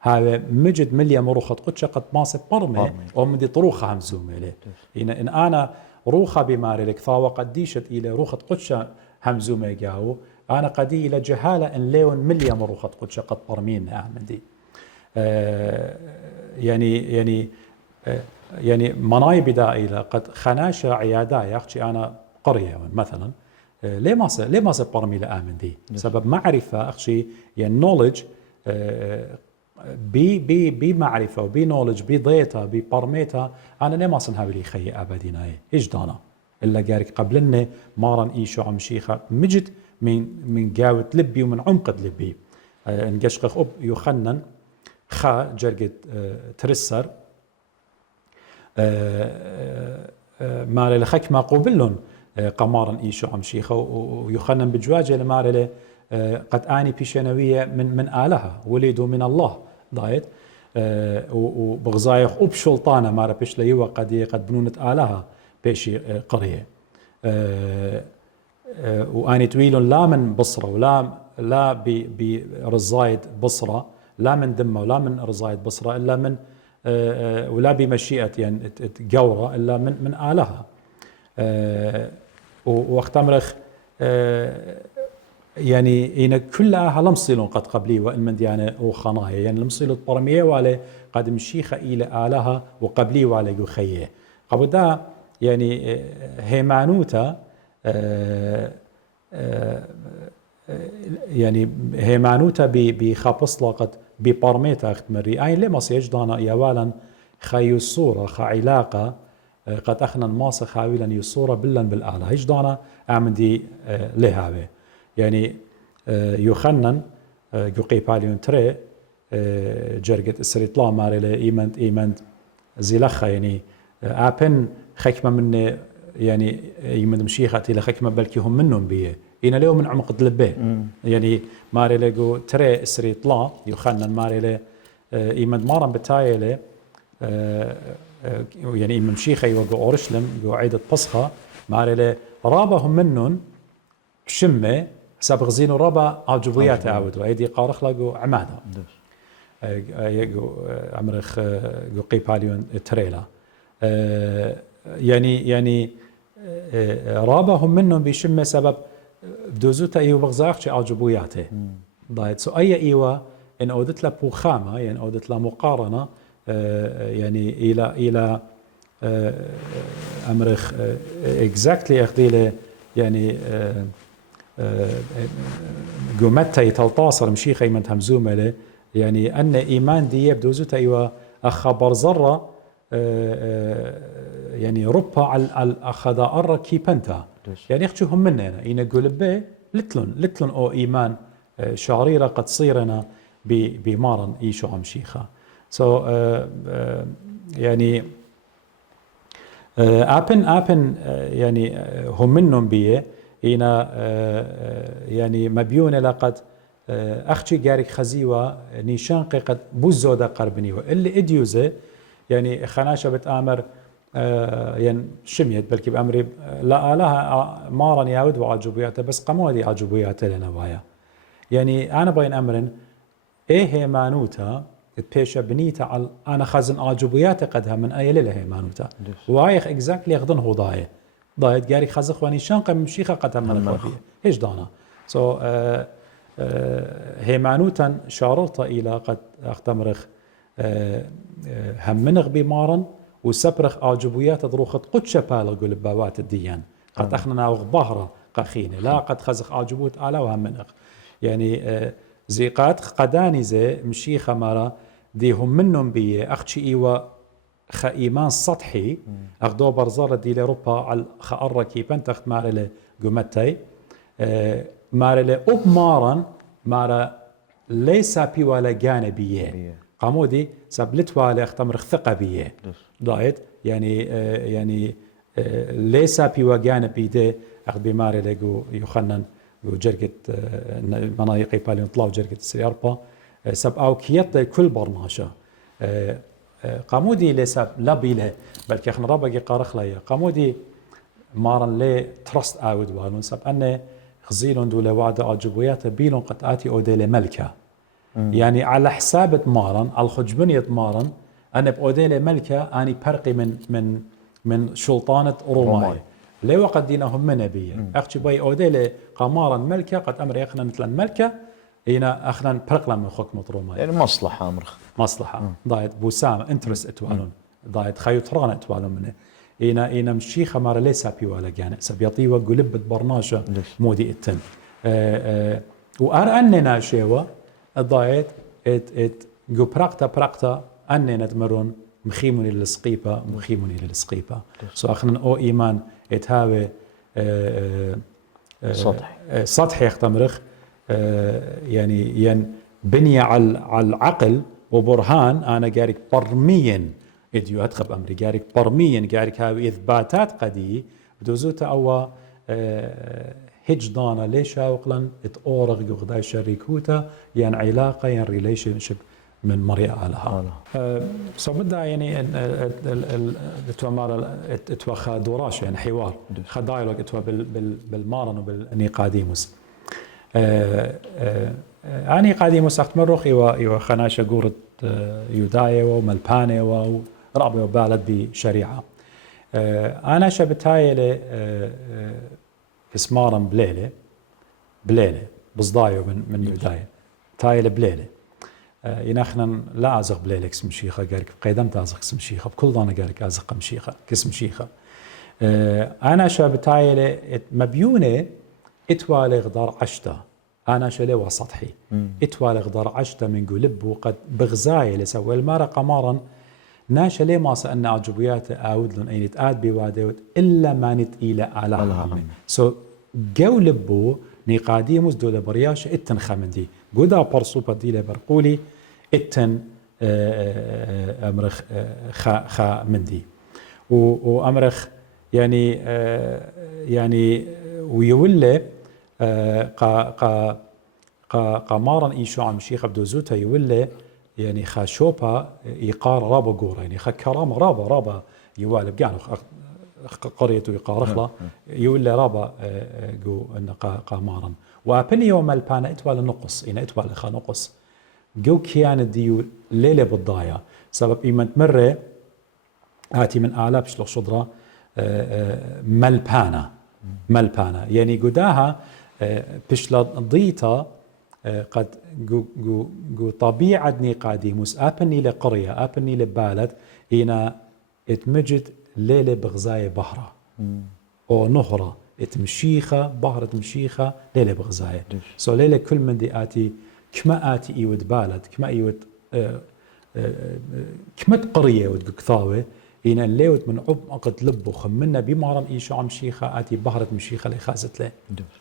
هذا مجد مليا مروخة قدشة قد ماسة برمي ومدي طروخة همزومة له إن أنا روخة بمارلك ثاوة قديشت إلى روخة قدشة همزومة جاو أنا قدي إلى جهالة إن ليون مليا مروخة قدشة قد برمين أعمدي يعني مناي بدائلة قد خناشة عيادة يخشي أنا قرية مثلا ليه ما برمي لآمن دي سبب معرفة أخشي يعني knowledge بي معرفة وبي knowledge بي ديتا بي برميتا أنا ليه ما صنها لي خي أبدينا إيش دانا إلا جارك قبلنا مارن إيشو عم شيخة مجد من جاوة لبي ومن عمق لبي نقشق أب يخنن خا جرقت ترسر ماري لخك ما قوبلن قمارا إيشو عم شيخة ويخنن بجواجه لماري قد آني بيشنوية من آلها ولدوا من الله ضايت وبغزايخ أبشلطانة مارا بيش ليوا قد بنونة آلها بيشي قرية وآني تويل لا من بصرة لا برزايد بصرة لا من دمه ولا من رزايد بصرة إلا من ولا بمشيئة يعني جورة إلا من آلها واختمرخ يعني إن كلها لمصيلون قد قبلي وإن من ديانة وخنايا يعني لمصيلو الطرمية وعلى قد مشيخة إلى آلها وقبلي وعلى يخيه قبل دا يعني هيمانوتا يعني هيمانوتا بخابصلة قد ببرميتا اختمري أي لما سيجدانا يوالا خايو الصورة خعلاقة قد أخنا الماسة خاولا يصورة بلن بالآلة هجدانا أعمل دي لهاوي يعني يخنن يقي باليون تري جرقت السريطلا ماري إيمند زيلخة يعني أبن خكمة من يعني يمد مشيخة إلى خكمة بلكي هم منهم بيه إنا ليو من عمق دلبه يعني ماري لقو تري السريطلا يخنن ماري لي إيمند مارن بتايلي يعني إيمن مشيخة يوقو أورشلم يوقو عيدة بصخة ماري لي رابهم منهم شمة سابق زينو ربا عجبويات عودوا أيدي قارخ لقو عمادة يقو عمرخ يقو قيباليون تريلا يعني رابهم منهم بشمة سبب بدوزوتا ايو بغزاقش عجبوياته ضايت سو اي ايوه ان اودت له بوخامه يعني اودت له مقارنه يعني الى امرخ اكزاكتلي اخديله يعني قومتها يتلطاصر مشيخه من همزومه له يعني ان ايمان دي بدوزوتا ايوه اخبر ذره يعني ربع على اخذ الركي بنتا يعني يخشوهم مننا ينقول به لتلن او ايمان شعريره قد صيرنا بمارن ايشو عم شيخه يعني ابن يعني هم منهم بيه إنا يعني مبيون لقد أختي جارك خزيوة نيشان قد بوزودا قربني اللي إديوزه يعني خناشة بتآمر يعني شميت بلكي بأمري لا لها مارن يعود وعجبياته بس قموا دي عجبياته لنوايا يعني أنا بين أمرن إيه مانوتا تبيش بنيتا على أنا خزن عجبياته قدها من أي ليلة مانوتا وايخ إكزاكتلي يخدن هو ضايد جاري خزخ واني شانقة مشيخة قدها من الخبية إيش دانا هيمانوتا شارطة إلى قد أختمرخ همنغ بمارن وسبرخ عجبويات ضروخة قدشة بالا قول بباوات الديان قد أخنا وغباهرة قخينة لا قد خزخ عجبوت آلا وهمنغ يعني زيقات قداني زي مشيخة مرة دي هم منهم بيه أختشي إيوة إيمان سطحي أخدو برزارة دي لأوروبا على خأركي بنتخت مارلي قمتي مارلي أب مارن مارا ليس بي ولا جانبية قامودي سبلت ولا اختمر ثقة بيه ضايت يعني ليس بي وجانبي دي أخذ بمارلي جو يخنن جو جرقت منايقي بالي نطلعوا جرقت السياربا سب أو كيات كل برناشة قامودي ليس لا بيله بلكي احنا ربقي قارخ ليا قامودي مارن لي ترست اوت والون سب انه خزيلون دوله وعد عجبويات بيلون قد اتي اوديله ملكه يعني على حساب مارن على خجبنية مارن أنا بأوديلي ملكة أني فرقي من سلطانة روماي لي وقت دينهم من نبيه أختي باي أوديلي قمارا ملكة قد أمر يخنا مثل الملكة هنا أخنا فرق من حكمة روماي يعني مصلحة أمرخ مصلحة ضايت بوسام انترس اتوالون ضايت خيوطران اتوالون منه هنا مشيخة مار لي سابي ولا جاني سبيطي وقلبت برناشة مودي التن وأرأننا شيوا ضايت ات جو براقتا أننا تمرون مخيموني للسقيبة سو أخنا أو إيمان اتهاوي سطحي يختمرخ يعني بنية على العقل وبرهان أنا قارك برميا إديو أدخب أمري قارك برميا قارك هاوي إثباتات قدي بدوزوتا أو هجدانا ليش وقلا اتأورغ قغداي شريكوتا يعني علاقة يعني ريليشن شيب من مريء على سو بدأ يعني اتوا خادوراش يعني حوار خدايلوج اتوا بالمارن وبالنيقاديموس أني قاديموس أختمرخ إيوا خناشة قورة يودايا وملبانيا ورابي وبالد بشريعة أنا شبتايلة اسمارن بليلة بصدايو من يودايا تايلة بليلة يناخنا لا أزغ بليلة كسم شيخة قارك قيدمت أزغ كسم شيخة بكل ضانا قارك أزغ كسم شيخة أنا شبتايلة مبيونة اتوالي غدار عشتا أنا شلي وسطحي اتوالي غدار عشتا من قلب وقد بغزاي لسوي المارة قمارا ناشا لي ما سألنا عجبيات أودلون أين تآد بواديوت إلا ما نتقيل على همي سو جو لبو نيقاديموس دولة برياش اتن خمندي قودا برسوبة ديلة برقولي اتن أمرخ خا مندي وأمرخ يعني ويولي قمارا إيشو عم شيخ بدوزوتا يولي يعني خاشوبا يقار رابا قورا يعني كرامة رابا يوالب قانو قريته يقارخلا يولي رابا قو إن قمارا وأبني يوم البانا اتوال النقص إن اتوال خا نقص جو كيان ديو ليلة بالضايا سبب إيمان مرة آتي من آلاب شلوخ شدرة ملبانا يعني قداها بشلا ضيطة قد جو طبيعة نيقاديموس أبني لقرية أبني لبالد هنا اتمجد ليلة بغزاية بحرة أو نهرة اتمشيخة بحرة مشيخة ليلة بغزاية سو ليلة كل من دي آتي كما آتي إيود بالد كما إيود كما قرية ود كثاوة هنا الليوت من عمق لب وخمنا بمارن إيشو عم شيخة آتي بحرة مشيخة لخازت له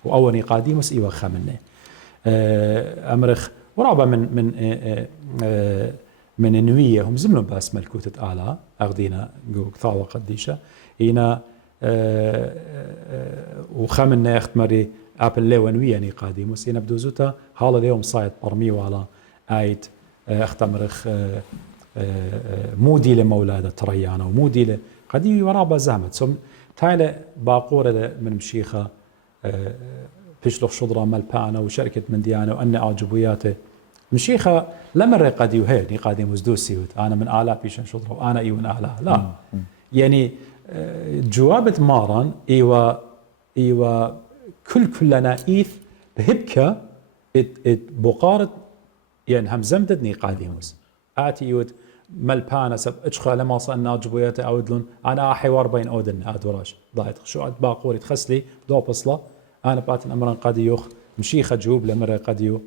وأول نيقاديموس إيوه خمنه أمرخ ورابع من النوية هم زملوا بس ملكوتة آلا أغدينا كثاوة قديشة هنا وخمنا يخت مري أبل ليو نوية نيقاديموس هنا بدوزوتا حالا اليوم صايد برميو على آيت أختمرخ مودي لمولادة تريانا ومودي قديمي ورابا زهمت سم تايلة باقورة من مشيخة بيشلوخ شضرة ملبانا وشركة من ديانة وأن أعجبوياته مشيخة لمرة قديو هيني قادم وزدوسيوت أنا من آلاء بيشن شضرة وأنا إيو من آلاء لا يعني جوابة مارن إيوا كلنا إيث بهبكة بقارة يعني همزمتني قادموس آتي يود ملبانا سب اتشخى لما صلنا جبوياته أودلون أنا حوار بين أودن أدوراش ضايت شو باقوري تخسلي دو بصلة أنا باتن أمرا قد يوخ مشيخة جوب لمرة قد يو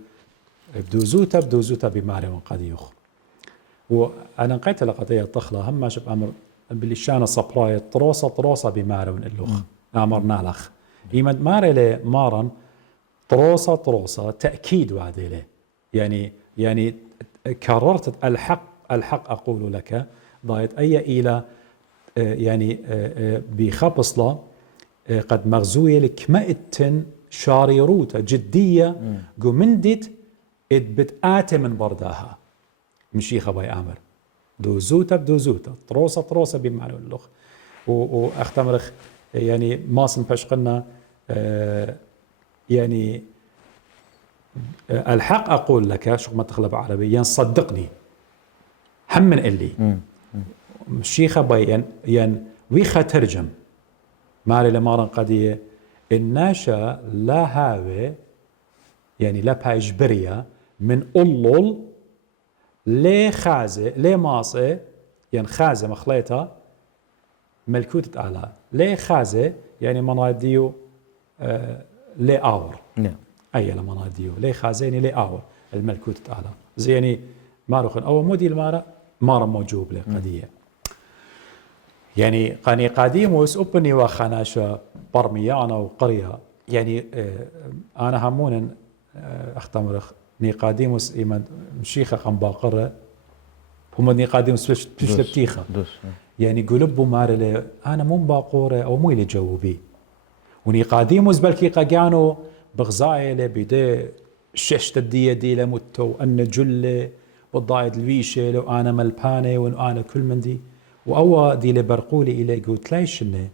بدوزوتا بماري قد يوخ وأنا نقيت لقضية طخلة هم شب أمر بالإشانة صبراية طروسة بماري اللوخ أمر نالخ إيمد ماري لي مارن طروسة تأكيد وعدي له يعني كررت الحق أقول لك ضايت أي إلى يعني بخبصلة قد مغزوية لك مائتن شاريروتا جدية قمندت بتآتي من برداها مشيخة باي آمر بدوزوتا طروسة بمعنى اللغة وأختمرخ يعني ماسن بشقنا يعني الحق أقول لك شو ما تغلب عربي ين صدقني هم من اللي شيخة بين ين ويخا ترجم مالي لمارن قضية الناشا لا هاوي يعني لا باجبريا من أولول لي خازة لي ماصة يعني خازة مخليتها ملكوتة أعلى لي خازة يعني مناديو لي آور نعم أي لمناديو لي خازة يعني لي آور الملكوتة أعلى زي يعني ماروخن أو مودي المارة مارا موجوب لي قضية يعني قاني قديموس أبني وخناشة برميانا وقرية يعني أنا همونا أختمرخ نيقاديموس إيمان مشيخة قم باقرة هم نيقاديموس بش لبتيخة يعني قلبو مارلي أنا مو باقورة أو مو اللي جوبي ونيقاديموس بلكي قاقانو بغزايلة بيدي ششت الدية دي لمتو أن جلة والضايد الويشة لو أنا ملبانة وأنا كل من دي وأوا دي لبرقولي إلي قو تلايشنة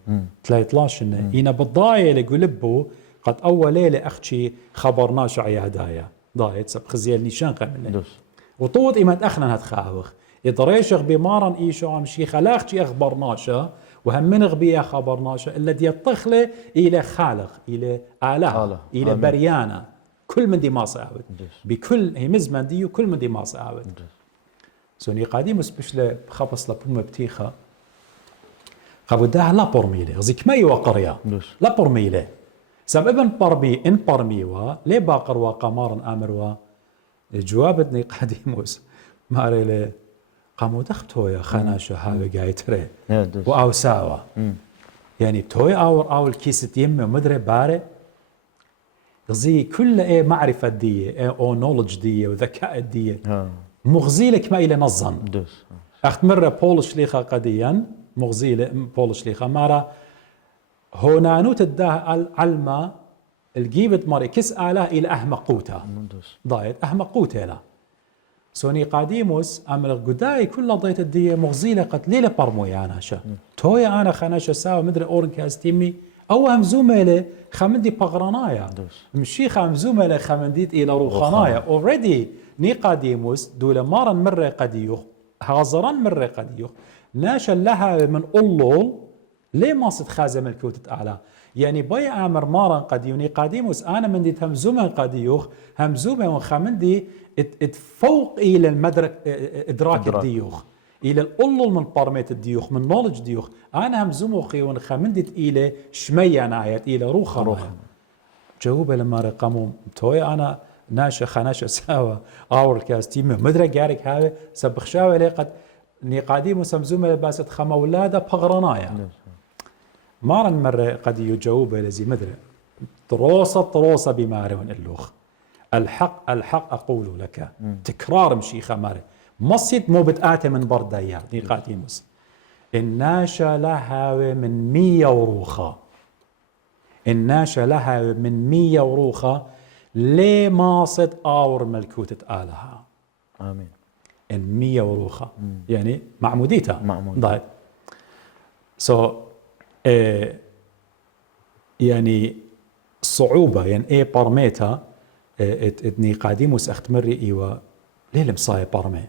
تلايطلاشنة إينا بالضاية لقلبو قد أول ليلة أختي خبرناش عي هدايا ضايت سب خزيال نيشان قمنا وطوط إيمان أخنا هتخاوخ يضريشغ بمارن إيشو عمشي خلاختي أخبرناشا وهم من غبية خبرناشا إلا دي الطخلة إلى خالق إلى آله إلى بريانة كل من دي ما صعود بكل هي مزمن دي وكل من دي ما صعود سوني قادم سبشله خبص لبوم بتيخة قبودها لا برميله زيك ما يوقريا لا برميله سبب بربي إن برميوا ليه باقر وقمار أمروا جوابتني قديموس ماريله قاموا دختوا يا خناشة هاوي قايتري وأو ساوا يعني توي أو الكيس يمه مدري باري زي كل إيه معرفة دي أو نولج دي وذكاء دي مغزيلك ما إلى نظن أخت مرة بولش ليخا قديا مغزيلة بولش ليخا مرة هونانو تداه العلمة الجيبت مري كس آله إلى أحمقوتها ضايت أحمقوتها لا سوني قاديموس أمر قداي كل ضيت الدية مغزيلة قد ليلة برمويا أنا شا تويا أنا خناشة ساوى مدري أورن كاستيمي أو هم زوميلة خمندي بغرانايا مشي خم زوميلة خمنديت إلى روخانايا already نيقاديموس دولة مارا مرة قديوخ هازران مرة قديوخ ناشا لها من أولول ليه ما صد خازة ملكوتة أعلى يعني باي أمر مارا قديو نيقاديموس أنا من ديت همزومة قديوخ همزومة وخمندي فوق إلى المدرك إدراك الديوخ إلى الأولول من برميت الديوخ من نولج ديوخ أنا همزومه خيون خمندت إلى شمية نايت إلى روخة جاوبه لما رقموا توي أنا ناشا خناشا ساوى أور كاستيمه مدرك جارك هذا سبخشاوي لي قد نيقاديم وسمزومه باسد خما ولاده بغرنايا مارن مرة قد يجاوبه لزي مدري طروسة بمارون اللوخ الحق أقول لك تكرار مشيخة ماري مصيد مو بتآتي من بردايا نيقاديموس الناشا لها من 100 وروخة الناشا لها من 100 وروخة ليه ماصد آور ملكوتة آلها آمين إن 100 وروخة يعني معموديتها ضايد يعني صعوبة يعني إيه برميتها اتني قاديموس اختمري إيوه ليه لمصايا برمي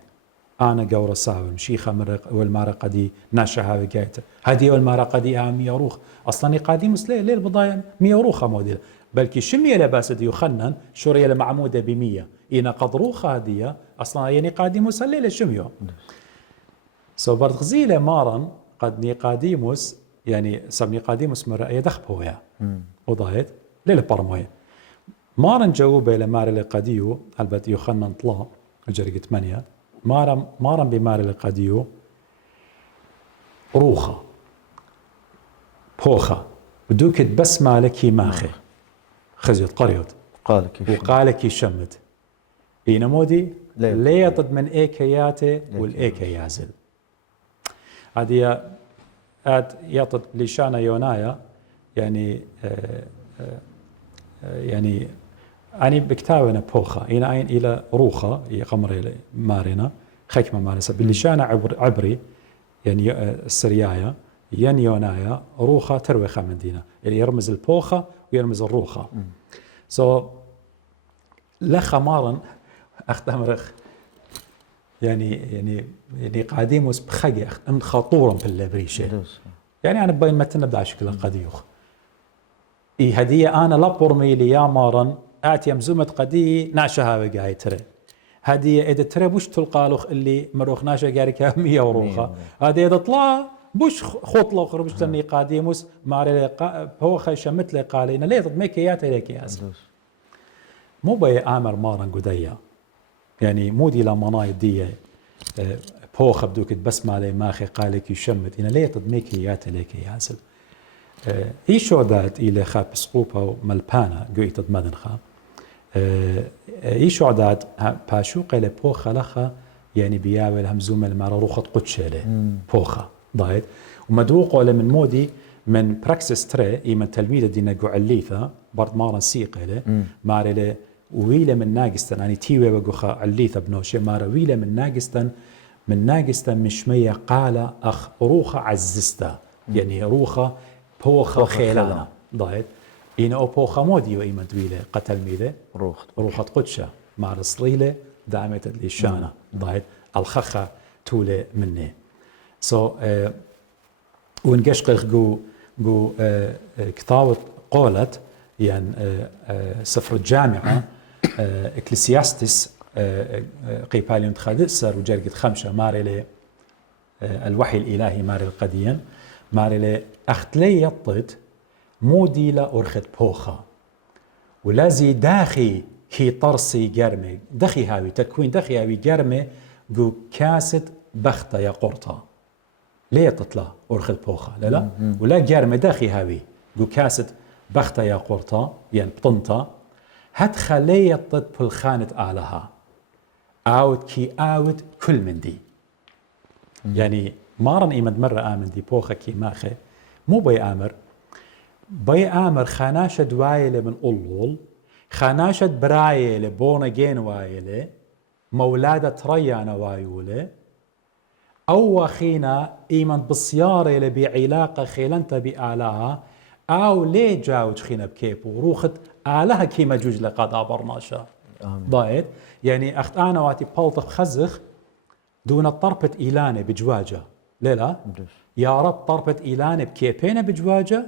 أنا قورة ساوي مشيخة مرة والمارة قدي ناشا هاوي قايته هذه والمارة قدي 100 وروخ أصلاً قاديموس ليه البضايا 100 وروخة موديل بلكي شمية لباسد يخنن شورية معمودة ب100 إنا قد روخة هدية أصلا يعني قاديموس الليلة شميو برد غزيلة مارن قد نيقاديموس يعني سب نيقاديموس مرة يدخبويا وضايت ليلة برموية مارن جاوبة لمارة لقديو البت يخنن طلا جرقة 8 مارن بمارة لقديو روخة بوخة بدوكت بس مالكي ماخي خزيت قريت وقالك يشمت إينا مودي ليطد من إيكياته والإيكي يازل هذه يطد لشانا يونايا يعني يعني أني بكتابنا بوخة إينا أين إلى روخة يقمر مارنا خكمة مارسة باللشانا عبري يعني السريايا ين يونايا روخة ترويخة من دينا اللي يرمز البوخة ويرمز الروخة لا خمارا أخت أمرخ يعني قاديموس بخجي أخت أم خطورا باللبريشة يعني أنا بين متنا بدأ شكل قديوخ هدية أنا لبور ميلي يا مارن آتي مزومة قدي ناشها بقاي ترى هدية إذا ترى بوش تلقالوخ اللي مروخ ناشا جاركها 100 وروخة هدية إذا طلع بوش خطلة أخرى بوش تني قاديموس ماري هو خيشة مثل قالينا ليه تطميكيات إليك يا أسف مو بي آمر مارن قدية يعني مودي لمناي دي بوخ بدوك بس مالي ماخي قالك يشمت إن ليه تطميكيات إليك يا أسف هي شو دات إلى خاب سقوبة وملبانا قويت مدن خاب هي شو دات باشوق إلى بوخة لخا يعني بياول همزوم المرة روخة قدشة له بوخة ضايد ومدوق ولا من مودي من براكسس تري من تلميذ دينا قعليثة برد مارا سيق له مارا له ويله من ناقستن يعني تيوي وقوخة عليثة بنوشي مارا ويله من ناقستن مشمية قال أخ روخة عزستا يعني روخة بوخة خيلانا ضايد إن أو بوخة موديو إيمان دويلة قتل ميلة روخة قدشة مع الصليلة دعمت الإشانة ضايد الخخة تولة مني ونقشقخ جو كتابة قولت يعني سفر الجامعة إكليسياستس قيباليون تخادسر وجرقت خمسة ماري الوحي الإلهي ماري القديم ماري أختلي يطت مودي لا أرخت بوخة ولازي داخي هي طرسي جرمي دخي هاوي تكوين دخي هاوي جرمي جو كاسة بختة يا قرطة ليه تطلع أرخت بوخة لا ولا جرمي داخي هاوي جو كاسة بختة يا قرطة يعني بطنطة هتخلي يطت بالخانة آلها آوت كي آوت كل من دي يعني مارن إيمد مرة آمن دي بوخة كي ماخي مو بي آمر خاناشة دوايلة من أولول خاناشة برايلة بونا جين وايلة مولادة تريانا وايولة أو خينا إيمان بالسيارة اللي بعلاقة خيلنتا بآلها أو ليه جاوج خينا بكيبو روخت آلها كيما جوج لقادا برناشا ضايد يعني أخت أنا واتي بلطخ خزخ دون طربة إيلانة بجواجة لا يا رب طربة إيلانة بكيبينة بجواجة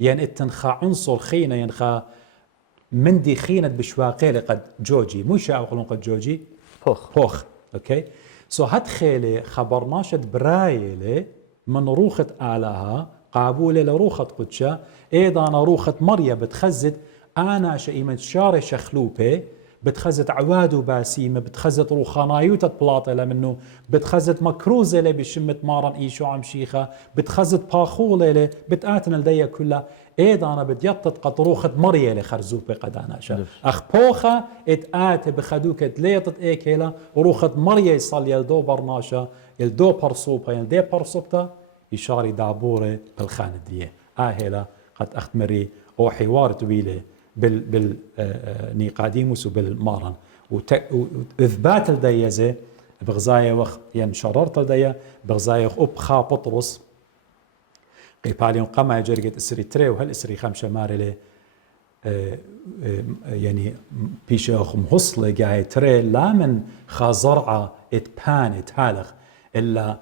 يعني اتنخا عنصر خينة ينخا مندي خينة بشواقيلة قد جوجي مو شاء وقلون قد جوجي بوخ اوكي هات خيلة خبرناشة برايلة من روخة آلها قابولة لروخة قدشة ايضا روخة مريا بتخزد انا شئيمة شاري شخلوبة بتخزت عوادو باسيمة بتخزت روخانايوتة بلاطة منه بتخزت مكروزة لي بشمت مارن ايشو عم شيخة بتخزت باخولة لي بتآتنا لديها كلها ايضا انا بديطت قد روخت مريا لي خرزوبة قداناشا اخ بوخة اتآت بخدوك اتليطت ايكيلا وروخت مريا يصل يلدو برناشا يلدو برصوبة يلدي برصوبتا يشاري دابورة بالخانة دي هيلا قد اخت مري او حوار طويلة بالنيقاديموس وبالمارن وإثبات الديزة بغزايا وخ يعني شررت الديا بغزايا أبخا بطرس قيباليون قما جرقت إسري تري وهل إسري خمسة مارلي يعني بيشاخ مهصلة جاي تري لا من خزرعة اتبانت هالخ إلا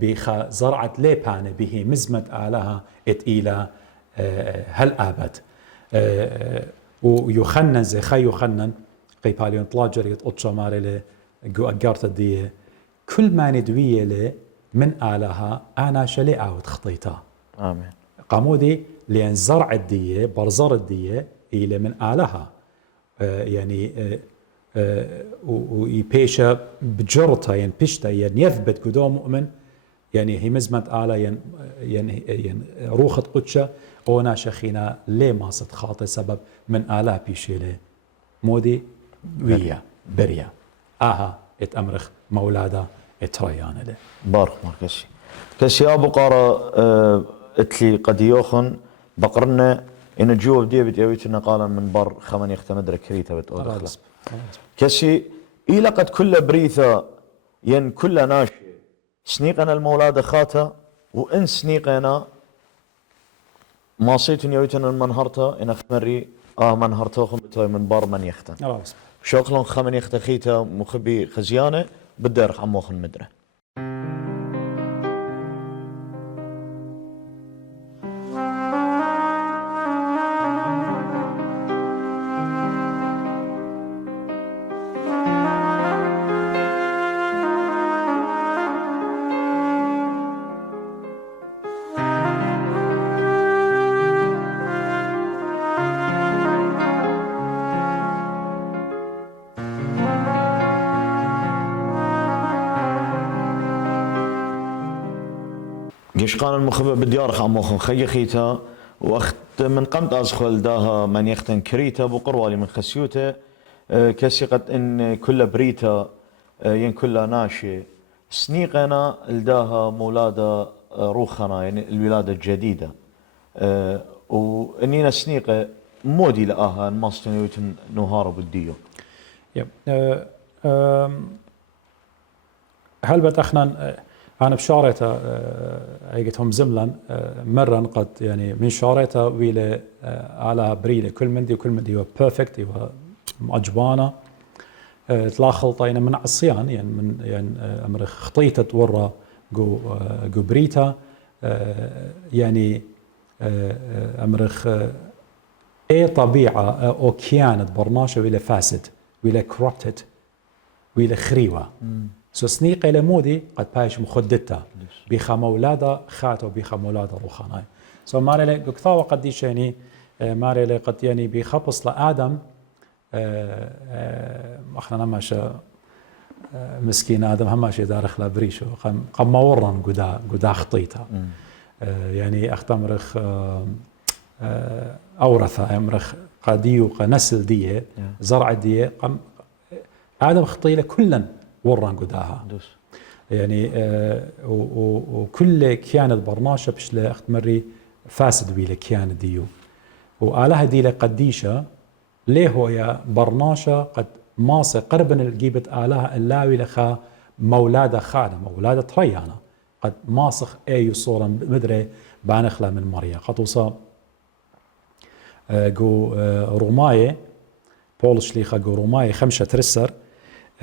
بخزرعة ليبانة به مزمت آلها إلى هل آبد ويخنن زي خي يخنن قيباليون طلاجريت أطشا مارلي جو أجارت الدية كل ما ندوية لي من آلها أنا شلي أعود خطيتها آمين قامودي لأن زرع الدية برزر الدية إلى من آلها يعني ويبيشا بجرتها يعني بيشتا يعني يثبت قدوم مؤمن يعني هي مزمت آلة يعني روخة قدشة أونا شخينا ليه ما صد خاطئ سبب من آلة بيشيلة مودي ويا بريا اتأمرخ مولادا اتريان له بارك ما كشي أبو قارة اتلي قد يوخن بقرنا إن جواب دي بتيويتنا قال من بر خمن يختمد ركريتا بتقول كشي إلى قد كل بريثة ين كل ناشي سنيقنا المولاد خاتا وإن سنيقنا ما صيتن يويتنا المنهرتا إن أخمري من هرتوخم بتوي من بار من يختن بس شوكلون خمن يختخيتا مخبي خزيانة بدرخ عموخن مدره قشقان المخبئ بديارخ عموخن خي خيتا واخت من قمت ازخل داها من يختن كريتا بقروالي من خسيوته كسيقة ان كل بريتا ين كل ناشي سنيقنا لداها مولادة روخنا يعني الولادة الجديدة وانينا سنيقة مودي لآها الماستنيوتن نهار بديو يب هل بتأخنا أنا بشارته عيقتهم زملا مرة قد يعني من شارته ويله على بريله كل مندي وكل مندي هو بيرفكت هو مأجبانه تلا خلطين من عصيان يعني من يعني أمر خطيته تورى جو بريتا يعني أمرخ أي طبيعة أو كيانة برناشة ويله فاسد ويله كروبتد ويله خريوة سو سنيقة لمودي قد بايش مخدتها بيخا مولادا خاتو بيخا مولادا روخاناي سو ماري لي قكثاوة قديش يعني ماري لي قد يعني بيخبص لآدم اخنا هماش مسكين آدم هماش يدارخ لابريشو قم مورن قدا خطيتها يعني اختمرخ أورثة امرخ قديو قنسل ديه زرع ديه قم آدم خطيلة كلا وران قداها يعني وكل كيانة برناشة بشلا اختمري فاسد بيلا كيانة ديو وآلها ديلا قديشة ليه هو يا برناشة قد ماسة قربن الجيبة آلها اللاوي لخا مولادة خانة مولادة تريانا قد ماسخ اي صورا مدري بانخلا من مريا خطوصا جو روماية بول شليخة جو روماية خمسة ترسر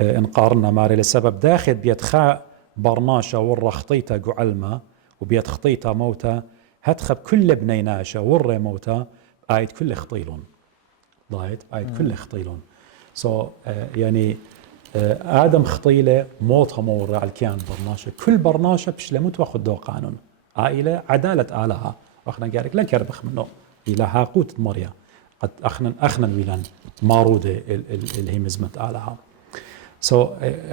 إن قارنا ماري لسبب داخل بيتخا برناشة ورا خطيتا قعلمة وبيت خطيتا موتا هتخب كل بنيناشة ورا موتا آيد كل خطيلون ضايد آيد كل خطيلون يعني آدم خطيلة موتها مورا على الكيان برناشة كل برناشة بشلا موت واخد دو قانون عائلة عدالة آلها واخنا قارك لا كربخ منه إلى هاقوت مريا قد أخنا ويلان مارودة الهيمزمت آلها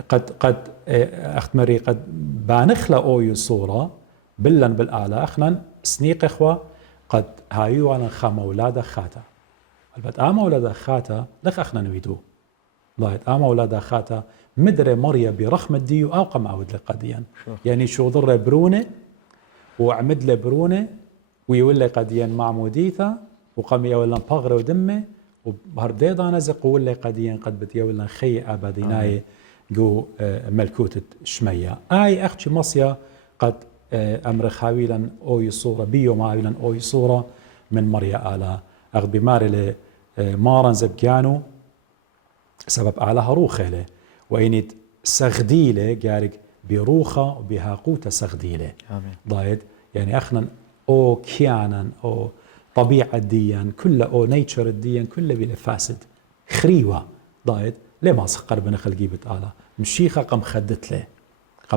قد اختمري قد بانخلا اويو صورة بلن بالآلة اخنا سنيق اخوة قد هايو انا خا مولادة خاتا البت مولادة خاتا لخ اخنا نويدو ضايت مولادة خاتا مدري مريا برخمة ديو او قم عود لقديا يعني شو ضر برونة وعمد له برونة ويولي قديا معموديثا وقم يولن بغر ودمه وبهرديد أنا زقول لي قديا قد بتيولنا خي أبديناي جو ملكوت شمية أي أختي مصيا قد أمر خاويلا أو صورة بيو ماويلا أو صورة من مريا آلا أغد بماري لي مارن زبجانو سبب آلها روخة وإنيد سغديلة جارك بروخة وبهاقوت سغديلة ضايد يعني أخنا أو كيانا أو طبيعة ديان كل أو نيتشر الديان كله بلا فاسد خريوة ضايد ليه ما سقر بنا خلقي بتآله مشيخة قم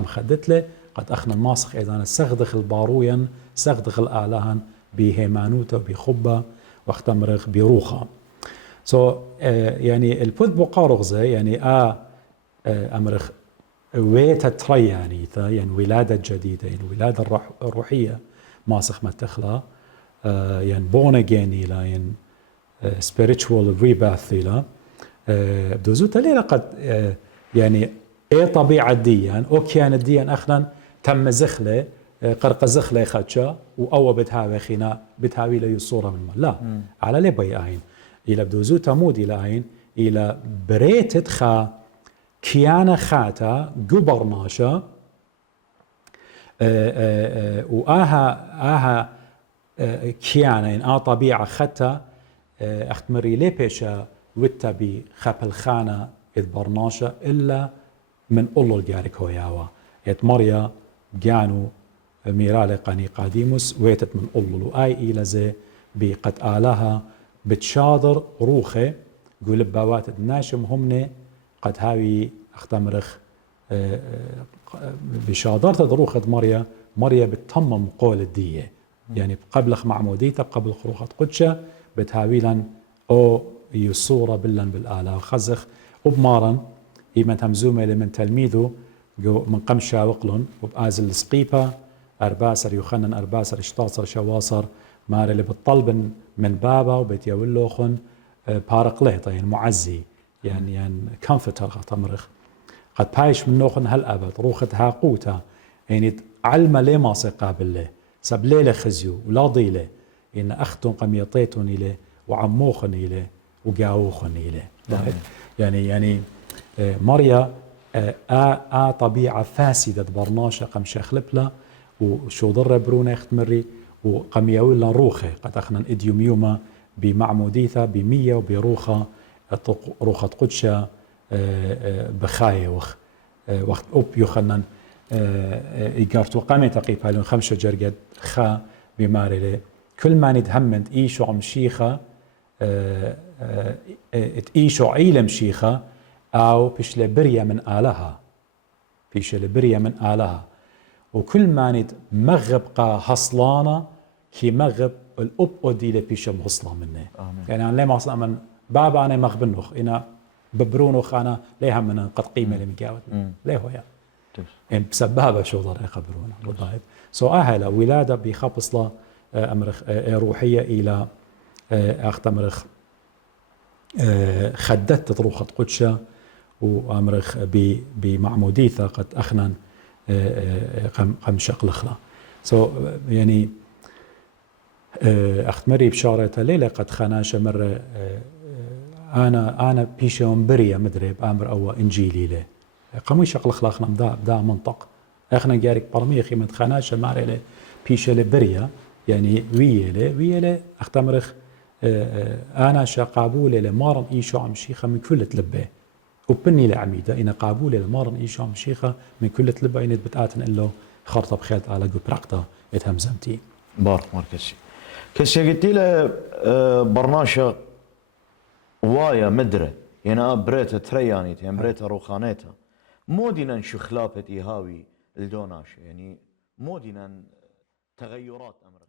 خدت له قد أخنا الماسخ إذا سغدخ البارويا سغدخ الآلهان بهيمانوتا بخبة واختمرخ بروخة يعني البذ بقارغزة يعني أمرخ ويتا ترياني يعني ولادة جديدة يعني ولادة الروحية ماسخ ما تخلى يعني born again لا يعني spiritual rebirth لا بدوزوتا ليلة قد يعني ايه طبيعة ديان او كيان ديان اخنا تم زخله قرق زخله خدشا واو بتهاوي خينا بتهاوي له الصورة من لا على لي بي اين الى بدوزوتا مود الى اين الى بريتت خا كيان خاتا قبرناشا وآها كيانين طبيعة ختا اختمري لي بيشا وتبي خبل خانة إذ برناشة إلا من أولو الجارك هوياوا إت مريا جانو ميرالي قاني قاديموس ويتت من أولو آي إلى زي بقد آلها بتشادر روخه قول بباوات الناشم همني قد هاوي اختمرخ بشادرت روخة مريا بتتمم قول الدية يعني قبلخ معموديته قبل خروخة قدشة بتهاويلا أو يصورة بلن بالآلة وخزخ وبمارن إيما تمزومة لمن تلميذه من قمشة وقلن وبآزل السقيبة أرباسر يخنن أرباسر اشتاصر شواصر مار اللي بتطلب من بابا وبتيولوخن بارقليطة يعني معزي يعني كمفتر تمرخ قد بايش من نوخن هالأبد روخت هاقوتا يعني علم لي ما سيقابل له سب ليلة خزيو ولا ضيلة إن أختن قميطيتن إليه وعموخن إليه وقاوخن إليه يعني مريا طبيعة فاسدة برناشة قم شخلبلا وشو ضر برونة اختمري وقم يولن روخة قد أخنا إديوميوما بمعموديثة بمية وبروخة روخة قدشة بخاية وقت أوب يخنن إيجارت وقامي تقيبها لون خمسة جرجد خا بمارلي كل ما ندهمند إيشو عمشيخة إيشو عيلم شيخة أو بيشل بريا من آلها بيشل بريا من آلها وكل ما ند مغب قا حصلانة كي مغب الأب أديله بيش مهصلة منه يعني أنا ليه مهصلة من بابا أنا مغبنوخ إنا ببرونوخ أنا ليه هم من قد قيمة لمجاوت ليه هو يعني بسببها شو ضر يخبرونا بالضبط سو أهلا ولادة بخبصلة أمرخ روحية إلى أختمرخ خدت تروخة قدشة وأمرخ بمعموديثة قد أخنن قم شقلخلا سو يعني أختمري بشارة ليلة قد خناشة مرة أنا بيشون بريا مدري بأمر أو إنجيلي له قمي شقلخلا أخنا دا منطق أخنا جارك برميخي من خناشة ماري بيشة لبريا يعني ويلة أختمرخ أنا شقابولة لمارن إيشو عمشيخة من كل تلبه وبني لعميدة إن قابولة لمارن إيشو عمشيخة من كل تلبه إن بتآتن إلو خرطة بخيط على جو براقتا اتهمزمتي بارك مركزي كسي قلت له برناشة وايا مدرة يعني بريتا تريانيت يعني بريتا روخانيتا مودنا شخلابة إيهاوي الدوناش يعني مودنا تغيرات أمر